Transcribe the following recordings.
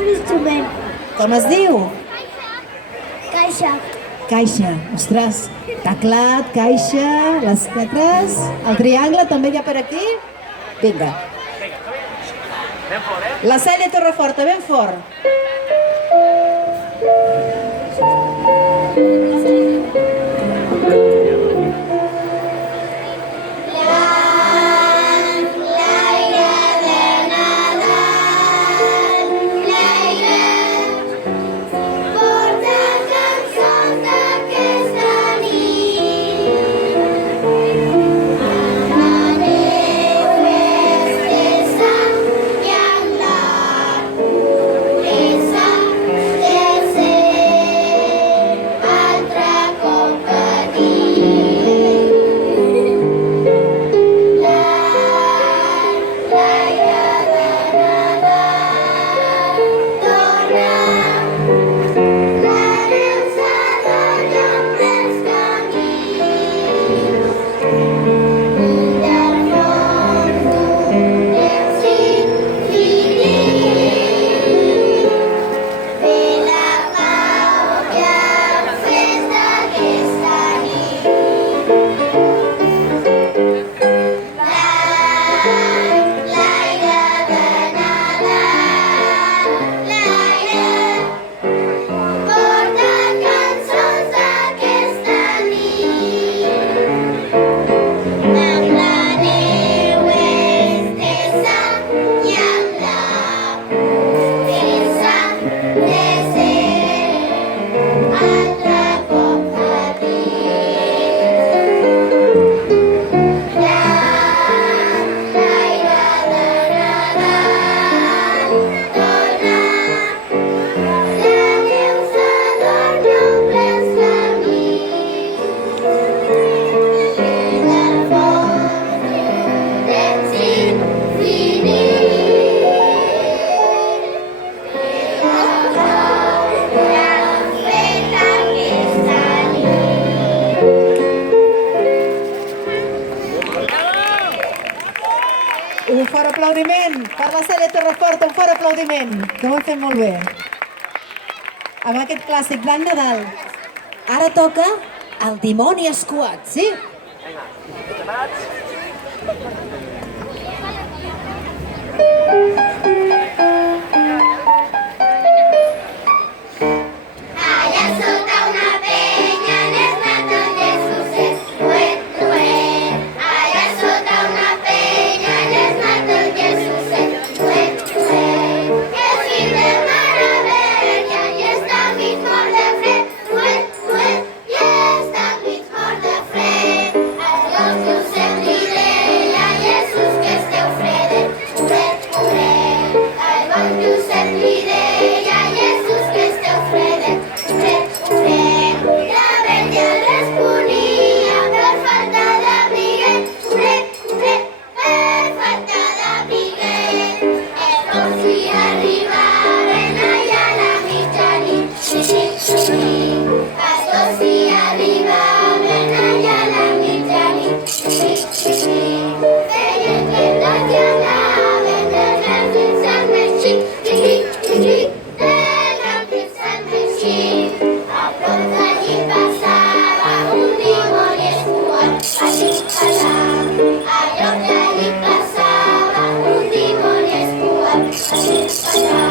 Un instrument. Com es diu? Caixa. Caixa. Ostres, teclat, caixa, les lletres, el triangle també hi ha per aquí. Vinga. La Cèlia Torreforta, ben fort. Un fort aplaudiment per la Cèlia Torreforta, un fort aplaudiment, que ho hem fet molt bé. Amb aquest clàssic Blanc Nadal. Ara toca el dimoni escuat, sí? Allà sota una penya n'és nat el Jesuset, uet, uet. Allà sota una penya n'és nat el Jesuset, uet, uet. El fill de meravella i està mig mort de fred, uet, uet. I està mig mort de fred. El bon Josep li deia a Jesús que esteu fredet, uet, uet. El bon Josep li deia a Jesús que esteu fredet, uet, uet. La verge responia per falta d'abriguet, uet, uet, per falta d'abriguet. Els bons hi arribaven allà a la mitjanit, xic, xic. Pastors hi arribaven allà a la mitjanit, xic, xic. Feien que tots hi anaven del gran fins al més xic, xic, xic, del gran fins al més xic. A prop d'allí passava un dimoni escuat, allí, allà. A prop d'allí passava un dimoni escuat, allí, allà.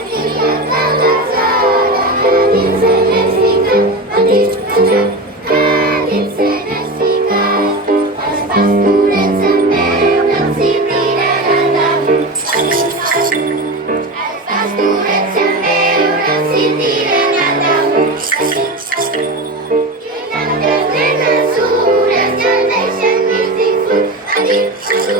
Tenia tantes hores, a dins se n'és ficat, allí, allà. A dins se n'és ficat. Els pastorets en veure'l s'hi tiren al damunt, allí, allà. Els pastorets en veure'l s'hi tiren al damunt, allí, allà. I d'altres nenes sures ja el deixen mig difús, allí, allà.